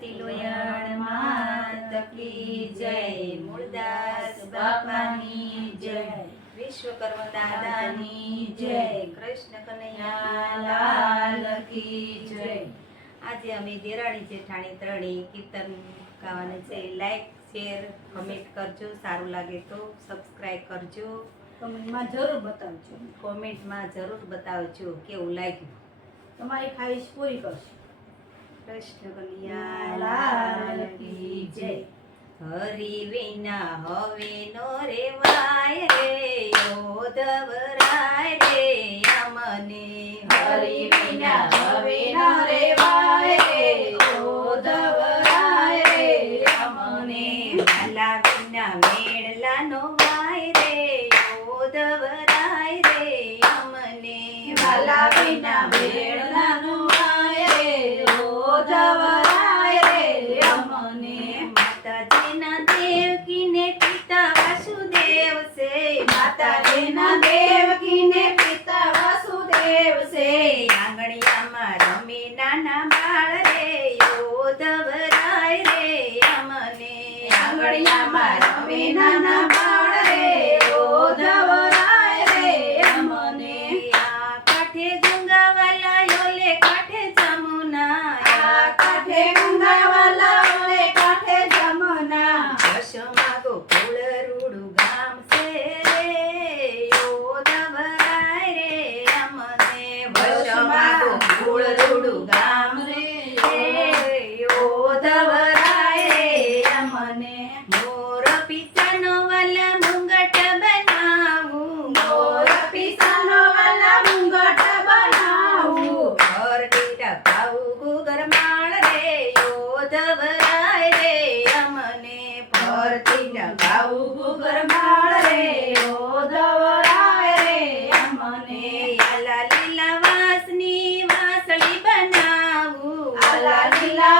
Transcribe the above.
ગણપતિ લોયણ માત કી જય, મૂળદાસ બાપાની જય, વિશ્વકર્મા દાદાની જય, કૃષ્ણ કનૈયા લાલ કી જય। આજે અમે દેરાણી જેઠાણી ત્રણેય કીર્તન ગાવાના છે। લાઈક શેર કમેન્ટ કરજો, સારું લાગે તો સબસ્ક્રાઇબ કરજો, કમેન્ટમાં જરૂર બતાવજો, કોમેન્ટમાં જરૂર બતાવજો કેવું લાગ્યું, તમારી ખ્વાહિશ પૂરી કરશું। કૃષ્ણ કનૈયા લાલ કી જય। હરિ વિના હવે નો રેવાય રે, યોધવરાય રે અમને, હરિ વિના હવે ન રેવાય રે, યોધવરાય રે અમને, માલા વિના મેળલાનો વાય રે, યોધવરાય રે અમને, માલા વિના મેળનાનો વાય રે, યોધવરાય રે અમને, માતાજીના દેવકીને પિતા વાસુદેવ છે, માતાજીના દેવકીને પિતા વાસુદેવ છે, આંગણિયામાં રમે નાના બાળ રે, યોધવરાય રે અમને, આંગણિયામાં રમે નાના બાળ રે, યોધવરાય રે અમને, આ કાંઠે ગંગાવાલા ઓલે કાંઠે જમુના, આ કાંઠે ગંગાવાલા ઓલે કાંઠે જમુના, વશમાં ગોકુળ રૂડું ગામ છે રે, યોધવરાય રે અમને, વશમાં ગોકુળ રૂડું ગામ રે, યોધવરાય રે અમને, મોર પિતાનો વાલા મુંગટ બનાવું, મોર પિતાનો વાલા મુંગટ બનાવું, ઘર ટીટા પાવું ગુગર માળ રે, યોધવરાય રે અમને, ભરતી નગાવું ગુગરમાળ રે, યોધવરાય રે અમને, આલા લીલા વાસની વાસળી બનાવું, આલા લીલા